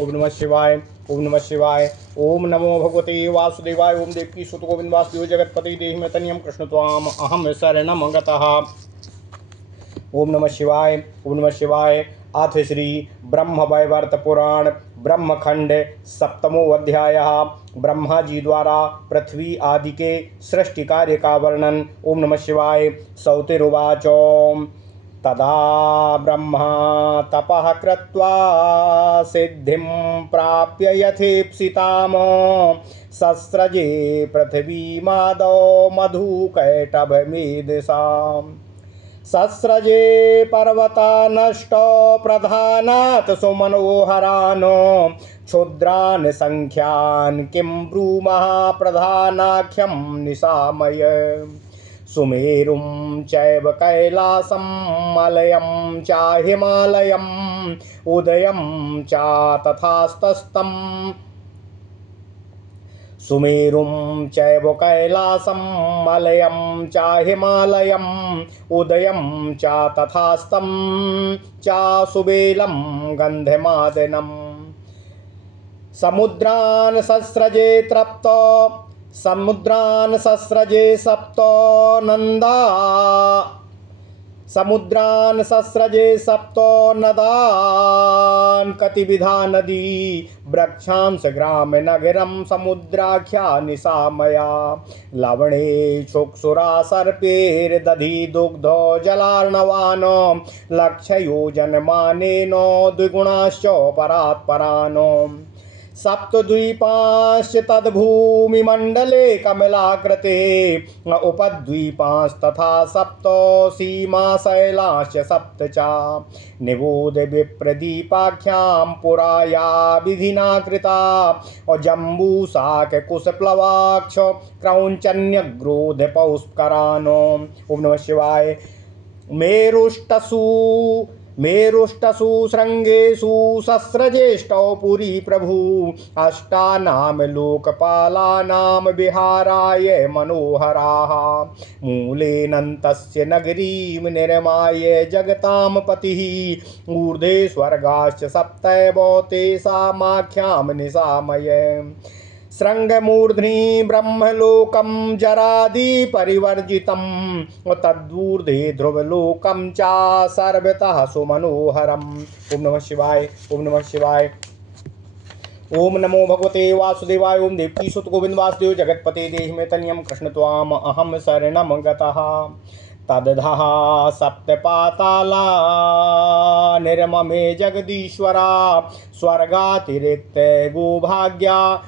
ओम नमः शिवाय। ओम नमः शिवाय। ओम नमो भगवते वासुदेवाय। ओम देवकी सुत गोविंद वासुदेव जगतपति देहि में तनियम कृष्ण त्वाम अहम शरणम गतः। ओम नमः शिवाय। ओम नमः शिवाय। अथ श्री ब्रह्म वैवर्त पुराण ब्रह्मखंड सप्तमो अध्याय। ब्रह्मा जी द्वारा पृथ्वी आदि के सृष्टि कार्य का वर्णन। ओम नमः शिवाय। सौतिरुवाच तदा ब्रह्मा तपः कृत्वा सिद्धिं प्राप्य यथेप्सिताम् सस्रजे पृथ्वीमादौ मधुकैटभमेधसाम् सस्रजे पर्वता नष्टो प्रधानात् सुमनोहरान् क्षुद्रान् संख्यान् किं ब्रूमः प्रधानाख्यं निशामय सुमेरुं चैव कैलासं मलयं चाहिमालयम् उदयं च तथास्तस्थं सुमेरुं चैव कैलासं मलयं चाहिमालयम् उदयं च तथास्तं च सुबेलं गन्धमादनम् समुद्रान् सस्रजे तप्तो समुद्रान् सस्रजे सप्तो नन्दा समुद्रान् सस्रजे सप्तो नदान् कतिविधा नदी वृक्षांस ग्राम नगरं समुद्राख्या निशामया लवणे चुक्षुरा सर्पेर्दधि दुग्धो जलार्णवान् लक्षयोजनमानेन द्विगुणाश्च परात्परान् सप्तद्वीपाश्च तद्भूमिमण्डले कमलाकृते उपद्वीपास्तथा सप्तो सीमाशैलाश्च सप्त च निबोध विप्रदीपाख्यां पुरा या विधिना कृता जम्बूशाककुशप्लवाक्ष क्रौञ्चन्यग्रोधपौष्करान्। ओम नमः शिवाय। मेरुष्टसु शृंगेषु सस्रजेष्टौ पुरी प्रभु अष्टानाम लोकपालानाम विहाराय मनोहराः मूलेऽनन्तस्य नगरीं निर्माय जगतां पतिः ऊर्ध्वे स्वर्गाश्च सप्तैव तेषामाख्यां निशामय शृंगमूर्ध्नि ब्रह्मलोकं जरादि परिवर्जितं तद्ऊर्ध्वे ध्रुवलोकं च सर्वतः सुमनोहरम्। ओम नमः शिवाय। ओम नमः शिवाय। ओम नमो भगवते वासुदेवाय। ओम देवकी सुत गोविंद वासुदेव जगतपते देहि में तनियम कृष्ण त्वाम अहम शरणम गतः। तदधः सप्तपाताला निर्ममे जगदीश्वरा स्वर्गातिरिक्त गोभाग्या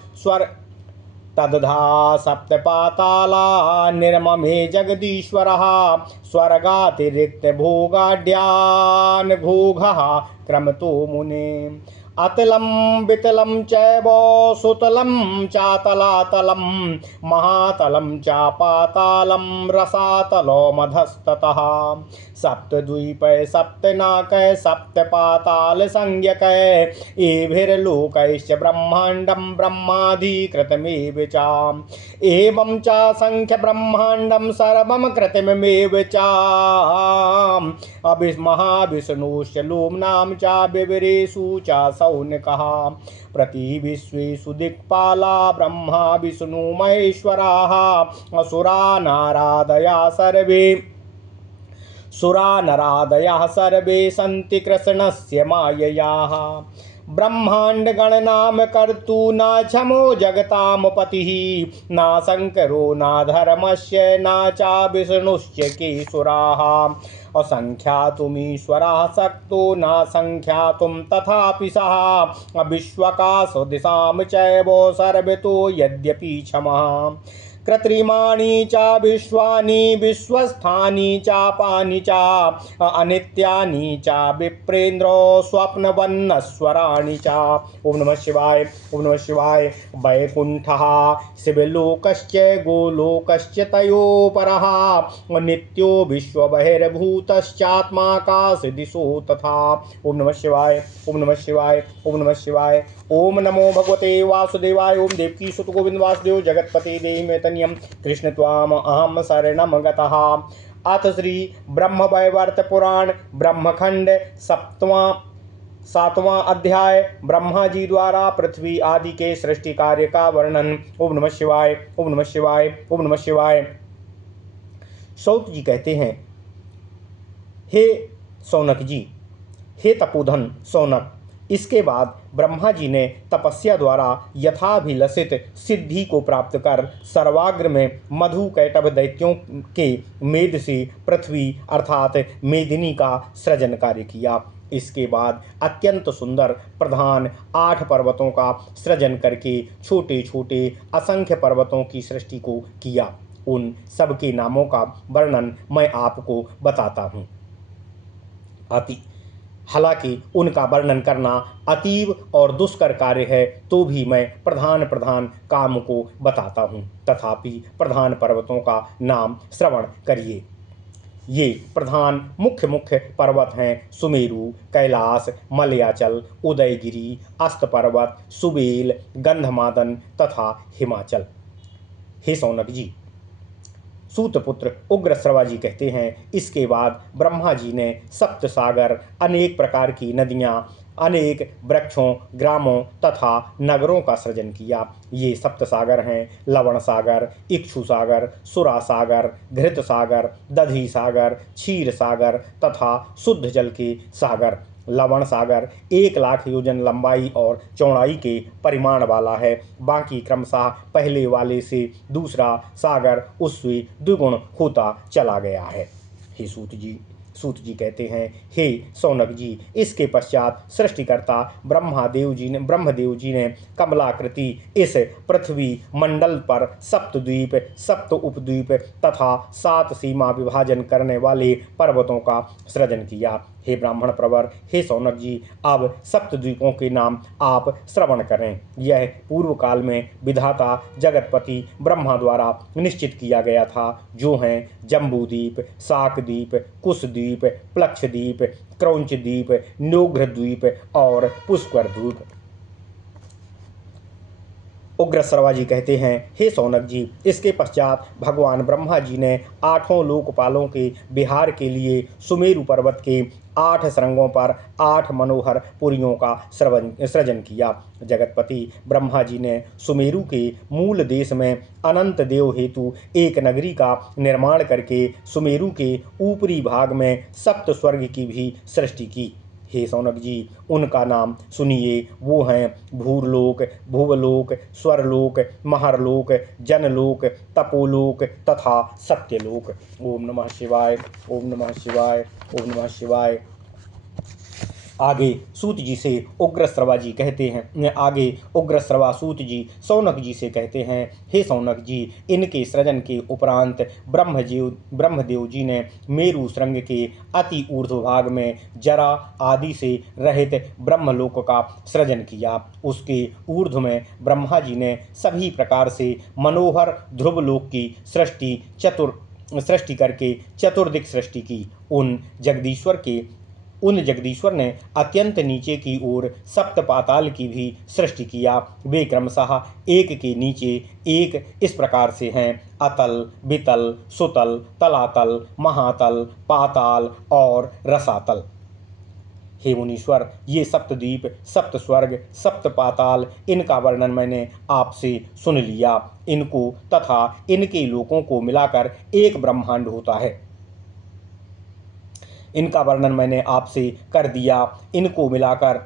तदधा सप्तपाताला निर्ममे जगदीश्वरः स्वर्गातिरिक्त भोगाढ्यान् भोगः क्रमतो मुने अतलं वितलं चैव सुतलं चातलातलं महातलं चापातालं रसातलो मधस्ततः सप्तद्वीपै सप्तनाकै सप्तपाताल संज्ञकै एभिर्लोकैश्च ब्रह्माण्डं ब्रह्माधिकृतमेव च एवं च संख्य ब्रह्माण्डं सर्वं कृतमेव च महाविष्णुश्च लोम्नां च विवरेषु च सौनकः प्रति विश्वेषु दिक्पाला ब्रह्मा विष्णु महेश्वराः असुरा नरादयः सर्वे सन्ति कृष्णस्य माययाः ब्रह्मांड गणनाम कर्तु न क्षमो जगताम पतिः न शंकरो न धर्मस्य न च विष्णुश्च केशुराः असंख्यातुमीश्वरः शक्तो न संख्यातुं तथापि सः विश्वकाशो दिशां चैव सर्वतो यद्यपि क्षमः कृत्रिमाणि च विश्वानि विश्वस्थानि चापानि च अनित्यानि च विप्रेन्द्रो स्वप्नवन्नस्वराणि च। ओम नमः शिवाय। ओम नमः शिवाय। वैकुंठः शिवलोकश्च गोलोकश्च तयोपरः नित्यो विश्वबहिर्भूतश्चात्माकाशदिशो तथा। ओम नमः शिवाय। ओम नमः शिवाय। ओम नमः शिवाय। ओम नमो भगवते वासुदेवाय। ओम देवकी सुत गोविंद वासुदेव जगतपते देहि में तनियम कृष्ण त्वाम अहम शरणम गतः। अथ श्री ब्रह्म वैवर्त पुराण ब्रह्मखंड सातवां अध्याय ब्रह्मा जी द्वारा पृथ्वी आदि के सृष्टि कार्य का वर्णन। ओम नमः शिवाय, ओम नमः शिवाय, ओम नमः शिवाय। सौत जी कहते हैं, हे सौनक जी, हे तपोधन सौनक, इसके बाद ब्रह्मा जी ने तपस्या द्वारा यथाभिलषित सिद्धि को प्राप्त कर सर्वाग्र में मधु कैटभ दैत्यों के मेद से पृथ्वी अर्थात मेदिनी का सृजन कार्य किया। इसके बाद अत्यंत सुंदर प्रधान 8 पर्वतों का सृजन करके छोटे छोटे असंख्य पर्वतों की सृष्टि को किया। उन सब के नामों का वर्णन मैं आपको बताता हूँ। हालांकि उनका वर्णन करना अतीव और दुष्कर कार्य है, तो भी मैं प्रधान प्रधान काम को बताता हूँ। तथापि प्रधान पर्वतों का नाम श्रवण करिए। ये प्रधान मुख्य पर्वत हैं सुमेरु, कैलाश, मलयाचल, उदयगिरी, अस्त पर्वत, सुबेल, गंधमादन तथा हिमाचल। हे सौनक जी, सूतपुत्र उग्रश्रवा जी कहते हैं, इसके बाद ब्रह्मा जी ने सप्त सागर, अनेक प्रकार की नदियाँ, अनेक वृक्षों, ग्रामों तथा नगरों का सृजन किया। ये सप्त सागर हैं लवण सागर, इक्षु सागर, सुरा सागर, घृत सागर, दधी सागर, क्षीर सागर तथा शुद्ध जल के सागर। लवण सागर 1 लाख योजन लंबाई और चौड़ाई के परिमाण वाला है। बाकी क्रमशः पहले वाले से दूसरा सागर उससे द्विगुण होता चला गया है। हे सूत जी कहते हैं, हे सौनक जी, इसके पश्चात सृष्टिकर्ता ब्रह्मदेव जी ने कमलाकृति इस पृथ्वी मंडल पर सप्तद्वीप, सप्त उपद्वीप तथा 7 सीमा विभाजन करने वाले पर्वतों का सृजन किया। हे ब्राह्मण प्रवर, हे सौनक जी, अब सप्तद्वीपों के नाम आप श्रवण करें। यह पूर्व काल में विधाता जगतपति ब्रह्मा द्वारा निश्चित किया गया था, जो हैं जम्बूद्वीप, शाकद्वीप, कुशद्वीप, प्लक्षद्वीप, क्रौंचद्वीप, न्योघ्रद्वीप और पुष्कर द्वीप। उग्रश्रवा जी कहते हैं, हे सौनक जी, इसके पश्चात भगवान ब्रह्मा जी ने 8 लोकपालों के विहार के लिए सुमेरु पर्वत के 8 श्रृंगों पर 8 मनोहर पुरियों का सृजन किया। जगतपति ब्रह्मा जी ने सुमेरु के मूल देश में अनंत देव हेतु एक नगरी का निर्माण करके सुमेरु के ऊपरी भाग में सप्त स्वर्ग की भी सृष्टि की। हे सौनक जी, उनका नाम सुनिए। वो हैं भूरलोक, भुवलोक, स्वरलोक, महरलोक, जनलोक, तपोलोक तथा सत्यलोक। ओम नमः शिवाय, ओम नमः शिवाय, ओम नमः शिवाय। आगे सूत जी से उग्रश्रवा जी कहते हैं, आगे उग्रश्रवा सूत जी सौनक जी से कहते हैं, हे सौनक जी, इनके सृजन के उपरांत ब्रह्मदेव जी ने मेरु श्रृंग के अति ऊर्ध्व भाग में जरा आदि से रहित ब्रह्मलोक का सृजन किया। उसके ऊर्ध्व में ब्रह्मा जी ने सभी प्रकार से मनोहर ध्रुवलोक की सृष्टि करके चतुर्दिक सृष्टि की। उन जगदीश्वर ने अत्यंत नीचे की ओर सप्त पाताल की भी सृष्टि किया। वे क्रमशः एक के नीचे एक इस प्रकार से हैं: अतल, वितल, सुतल, तलातल, महातल, पाताल और रसातल। हे मुनीश्वर, ये सप्तद्वीप, सप्त स्वर्ग, सप्त पाताल, इनका वर्णन मैंने आपसे सुन लिया। इनको तथा इनके लोकों को मिलाकर एक ब्रह्मांड होता है। इनका वर्णन मैंने आपसे कर दिया। इनको मिलाकर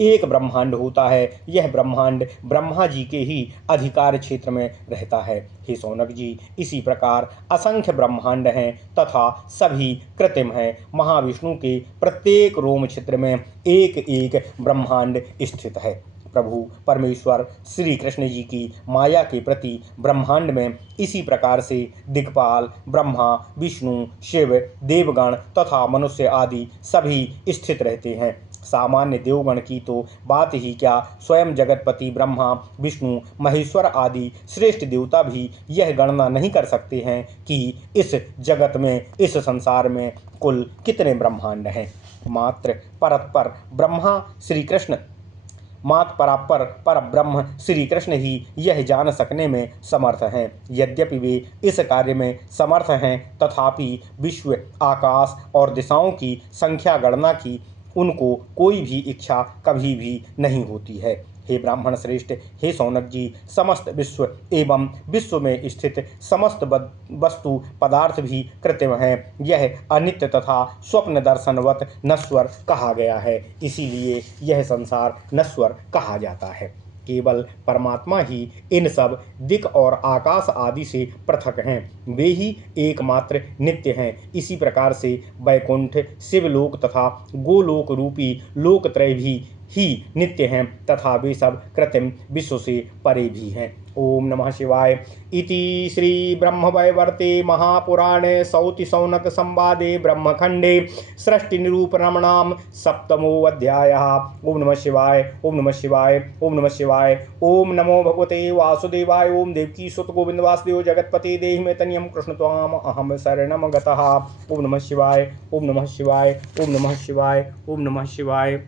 एक ब्रह्मांड होता है। यह ब्रह्मांड ब्रह्मा जी के ही अधिकार क्षेत्र में रहता है। हे सौनक जी, इसी प्रकार असंख्य ब्रह्मांड हैं तथा सभी कृत्रिम हैं। महाविष्णु के प्रत्येक रोम क्षेत्र में एक एक ब्रह्मांड स्थित है। प्रभु परमेश्वर श्री कृष्ण जी की माया के प्रति ब्रह्मांड में इसी प्रकार से दिक्पाल, ब्रह्मा, विष्णु, शिव, देवगण तथा मनुष्य आदि सभी स्थित रहते हैं। सामान्य देवगण की तो बात ही क्या, स्वयं जगतपति ब्रह्मा, विष्णु, महेश्वर आदि श्रेष्ठ देवता भी यह गणना नहीं कर सकते हैं कि इस जगत में, इस संसार में कुल कितने ब्रह्मांड हैं। मात्र परत्पर ब्रह्मा श्री कृष्ण पर ब्रह्म श्री कृष्ण ही यह जान सकने में समर्थ हैं। यद्यपि वे इस कार्य में समर्थ हैं, तथापि विश्व, आकाश और दिशाओं की संख्या गणना की उनको कोई भी इच्छा कभी भी नहीं होती है। हे ब्राह्मण श्रेष्ठ, हे शौनक जी, समस्त विश्व एवं विश्व में स्थित समस्त वस्तु पदार्थ भी कृत्रिम हैं। यह अनित्य तथा स्वप्न दर्शनवत नश्वर कहा गया है, इसीलिए यह संसार नश्वर कहा जाता है। केवल परमात्मा ही इन सब दिक् और आकाश आदि से पृथक हैं, वे ही एकमात्र नित्य हैं। इसी प्रकार से वैकुंठ, शिवलोक तथा गोलोक रूपी लोकत्रय भी ही नित्य हैं तथा वे सब कृत्रिम विश्व से परे भी हैं। ओम नमः शिवाय। इति श्री ब्रह्मवैवर्ते महापुराणे सौति शौनक संवादे ब्रह्मखंडे सृष्टि निरूपणम सप्तमो अध्यायः। ओम नमः शिवाय। ओम नमः शिवाय। ओम नमः शिवाय। ओम नमो भगवते वासुदेवाय। ओम देवकी सुत गोविंद वासुदेव जगतपते देहि मे तनियं कृष्ण त्वाम अहम शरणम गतः। ओम नमः शिवाय। ओम नमः शिवाय। ओम नमः शिवाय। ओम नमः शिवाय।